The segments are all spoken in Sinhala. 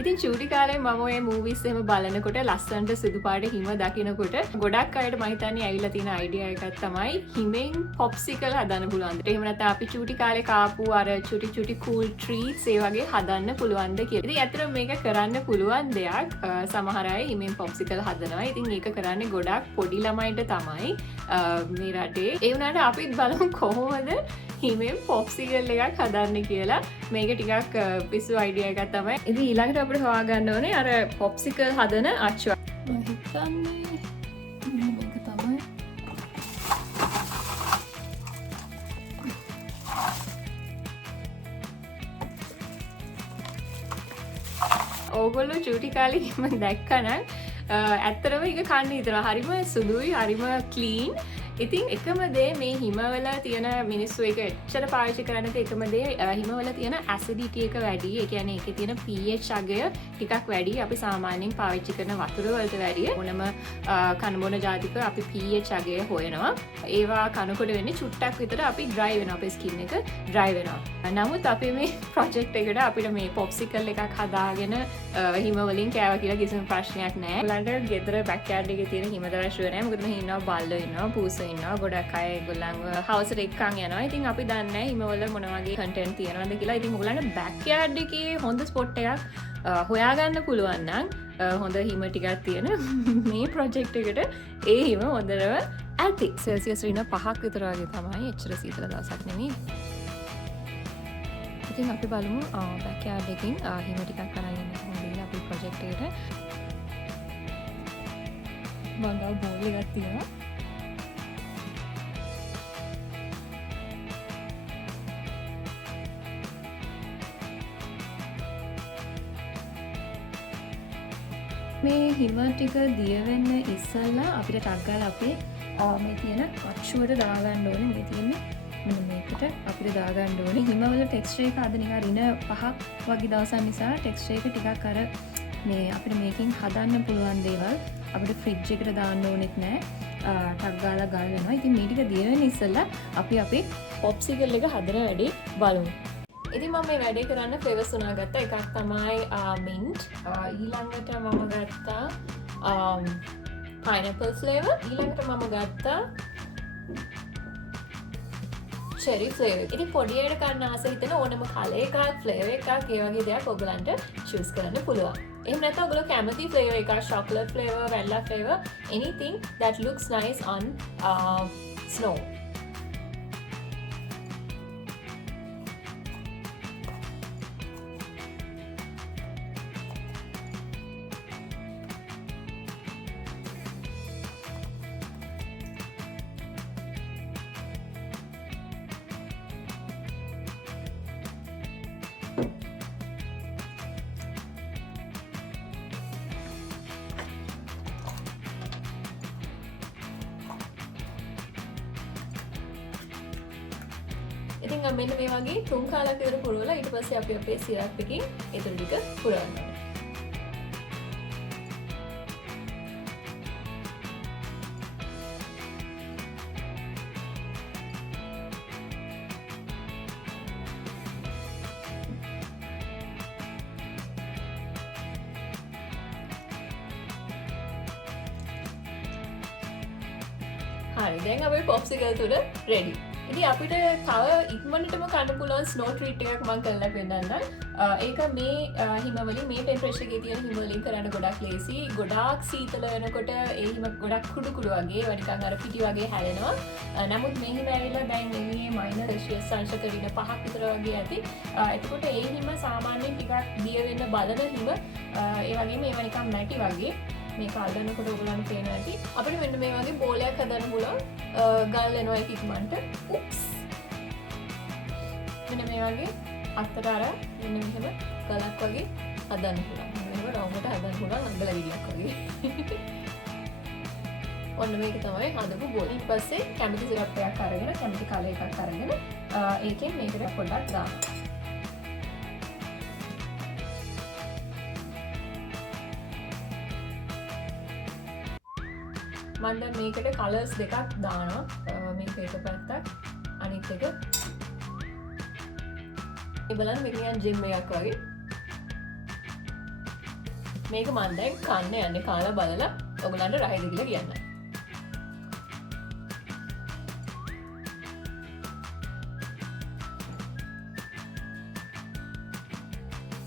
ඉතින් චූටි කාලේ මම ඔය මූවිස් එහෙම බලනකොට ලස්සනට සුදු පාට හිම දකිනකොට ගොඩක් අයට මම හිතන්නේ ඇවිල්ලා තියෙන අයිඩියා එකක් තමයි හිමෙන් පොප්සිකල් හදන්න පුළුවන්ද. එහෙම නැත්නම් අපි චූටි කාලේ කාපු අර චුටි කූල් ට්‍රීට්ස් ඒ වගේ හදන්න පුළුවන්ද කියලා. ඉතින් ඇත්තටම මේක කරන්න පුළුවන් දෙයක්. සමහර අය හිමෙන් පොප්සිකල් හදනවා. ඉතින් ඒක කරන්නේ ගොඩක් පොඩි ළමයින්ට තමයි මේ රටේ. ඒ වුණාට අපිත් බලමු කොහොමද හිමෙන් පොප්සිකල් එකක් හදන්න කියලා. මේක ටිකක් පිස්සු අයිඩියා එකක් තමයි. ඉතින් ඊළඟට අපිට හොයාගන්න ඕනේ අර පොප්සිකල් හදන අච්චුව. මම හිතන්නේ මේක තමයි. ඕගොල්ලෝ චූටි කාලේ හිම දැක්කනම් ඇත්තටම ඒක කන්න හිතනවා. හරිම සුදුයි, හරිම ක්ලීන්. ඉතින් එකම දේ මේ හිමවල තියෙන මිනිස්සු එක එච්චර පාවිච්චි කරන්නේ එකම දේ හිමවල තියෙන ඇසිඩිටි එක වැඩි. ඒ කියන්නේ ඒකේ තියෙන pH අගය ටිකක් වැඩි. අපි සාමාන්‍යයෙන් පාවිච්චි කරන වතුර වලට වැඩිය මොනම කන බොන ජාතික අපි pH අගය හොයනවා. ඒවා කනකොට වෙන්නේ චුට්ටක් විතර අපි dry වෙනවා. අපේ skin එක dry වෙනවා. නමුත් අපි මේ project එකට අපිට මේ popsicle එකක් හදාගෙන හිම වලින් කෑවා කියලා කිසිම ප්‍රශ්නයක් නැහැ. ඔයාලට ගෙදර backyard එකේ තියෙන හිම දරශුව නැහැ. මොකද මෙහි ඉන්නවා බල්ලෝ ඉන්නවා පූසෝ ඉන්නවා ගොඩක් අය ඒගොල්ලන්ව හවසට එක්කන් යනවා. ඉතින් අපි දන්නේ නැහැ හිමවල මොන වගේ කන්ටෙන්ට් තියෙනවද කියලා. ඉතින් ඔයගොල්ලන්ට බෑක්යාඩ් එකේ හොඳ ස්පොට් එකක් හොයාගන්න පුළුවන් නම් හොඳ හිම ටිකක් තියෙන මේ ප්‍රොජෙක්ට් එකට ඒ හිම හොඳටම ඇති. සෙල්සියස් ඍණ 5ක් විතර වගේ තමයි. එච්චර සීතල දවසක් නෙමෙයි. ඉතින් අපි බලමු බෑක්යාඩ් එකකින් හිම ටිකක් අරන් එන්න කොහොමද අපි ප්‍රොජෙක්ට් එකට. බංගව බෝල් එකක් තියෙනවා. මේ හිම ටික දිය වෙන්න ඉස්සෙල්ලා අපිට ටක් ගාලා අපේ මේ තියෙන අච්චුවට දාගන්න ඕනේ. මේ තියෙන්නේ මෙන්න මේකට අපිට දාගන්න ඕනේ. හිමවල ටෙක්ස්චර් එක අද නිකන් රින 5ක් වගේ දවසක් නිසා ටෙක්ස්චර් එක ටිකක් අර මේ අපිට මේකෙන් හදන්න පුළුවන් දේවල් අපිට ෆ්‍රිජ් එකට දාන්න ඕනෙත් නෑ. ටක් ගාලා ගල් වෙනවා. ඉතින් මේ ටික දිය වෙන්න ඉස්සෙල්ලා අපි අපේ පොප්සිකල් එක හදන වැඩේ බලමු. ඉතින් මම මේ වැඩේ කරන්න ෆ්ලේවර්ස් තුනක් ගත්තා. එකක් තමයි mint. ඊළඟට මම ගත්තා pineapple flavor. ඊළඟට මම ගත්තා cherry flavor. ඉතින් පොඩි අයට කන්න ආස හිතෙන ඕනම කලර් එකක්, flavor එකක්, ඒ වගේ දේවල් ඔයගලන්ට choose කරන්න පුළුවන්. එහෙම නැත්නම් ඔයගොල්ලෝ කැමති flavor එකක්, chocolate flavor, vanilla flavor, anything that looks nice on snow. ඉතින් මෙන්න මේ වගේ 3 කාලක් විතර පුරවලා ඊට පස්සේ අපි අපේ සිරප් එකකින් ඒතර ටික පුරවන්න ඕනේ. හරි දැන් අපේ පොප්සිකල් තුන රෙඩි. ඉතින් අපිට තව ඉක්මනටම කන්න පුළුවන් ස්නෝ ට්‍රීට් එකක් මම කරලා පෙන්නන්නම්. ඒක මේ හිම වලින් මේ ටෙම්පරේචර් එකේ තියෙන හිම වලින් කරන්න ගොඩක් ලේසි. ගොඩාක් සීතල වෙනකොට ඒ හිම ගොඩක් කුඩු කුඩු වගේ නිකන් අර පිටි වගේ හැලෙනවා. නමුත් මේ හිම ඇවිල්ලා දැන් මේ මයිනස් සෙල්සියස් අංශක ඍණ 5ක් විතර වගේ ඇති. එතකොට ඒ හිම සාමාන්‍යයෙන් ටිකක් දිය වෙන්න බලන හිම ඒ වගේම ඒවා නිකන් මැටි වගේ මේ කල්දනකොට ඔයගලන්ට පේනවා ඇති. අපිට මෙන්න මේ වගේ බෝලයක් හදන්න පුළුවන්. ගල් වෙනවා ඒක ඉක්මනට. උප්ස්. මෙන්න මේ වගේ අත්තට අර මෙන්න මෙහෙම ගලක් වගේ හදන්න පුළුවන්. මෙහෙම රවුමට හදන්න පුළුවන් අඟල විදියක් වගේ. ඔන්න මේක තමයි හදපු බෝල. ඊට පස්සේ කැමති සිරප් එකක් අරගෙන කැමති කලර් එකක් අරගෙන ඒකෙන් මේකට පොඩ්ඩක් දාන්න. මම දැන් මේකට කලර්ස් දෙකක් දානවා. මේක එක පැත්තක් අනිත් එක. ඒ බලන්න මේක නිකන් ජෙම් එකක් වගේ. මේක මන් දැන් කන්න යන්නේ කාලා බලලා ඔයගලන්ට රහයිද කියලා කියන්න.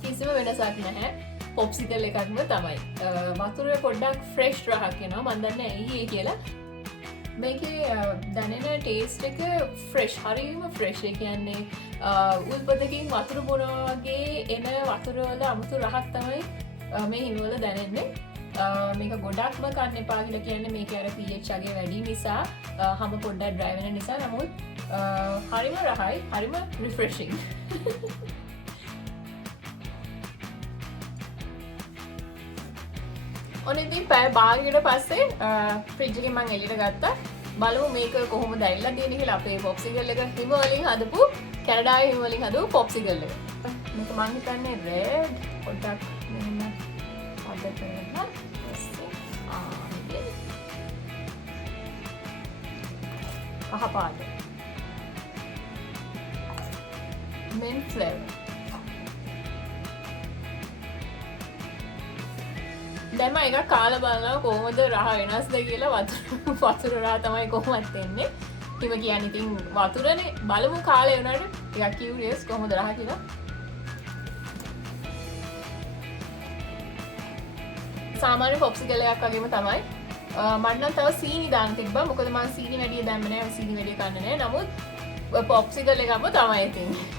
කිසිම වෙනසක් නැහැ. පොප්සිකල් එකක්ම තමයි. වතුර පොඩ්ඩක් ෆ්‍රෙෂ් රහක් එනවා. මන් දන්නේ ඇයි ඒ කියලා. මේකේ දැනෙන ටේස්ට් එක ෆ්‍රෙෂ්, හරිම ෆ්‍රෙෂ්. ඒ කියන්නේ උල්පතකින් වතුර බොනවා වගේ එන වතුර වල අමුතු රහක් තමයි මේ හිමවල දැනෙන්නේ. මේක ගොඩක්ම කන්න එපා කියලා කියන්නේ මේක අර pH අගේ වැඩි නිසා, හැම පොඩ්ඩක් ඩ්‍රයි වෙන නිසා. නමුත් හරිම රහයි, හරිම රිෆ්‍රෙෂින්. ඔන්න ඉතින් පැය භාගයකට පස්සේ ෆ්‍රිජ් එකෙන් මම එළියට ගත්තා. බලමු මේක කොහොමද ඇවිල්ලා තියෙන්නේ කියලා. අපේ පොප්සිකල් එක හිම වලින් හදපු, කැනඩාවේ හිම වලින් හදපු පොප්සිකල් එක. මේක මම හිතන්නේ රෙඩ් පොඩ්ඩක් මෙහෙම හද කරලා පහ පාට mint flavor. දැන් මම එක කාලා බලනවා කොහොමද රහ වෙනස්ද කියලා. වතුර රහ තමයි කොහොමද එන්නේ. හිම කියන්නේ ඉතින් වතුරනේ. බලමු කාලේ වුණාට ටිකක් කියුරියස් කොහොමද රහ කියලා. සාමාන්‍ය පොප්සිකල් එකක් වගේම තමයි. මට නම් තව සීනි දාන්න තිබ්බා. මොකද මම සීනි වැඩි දැම්මේ නැහැ. සීනි වැඩි කන්නේ නැහැ. නමුත් පොප්සිකල් එකක්ම තමයි තියෙන්නේ.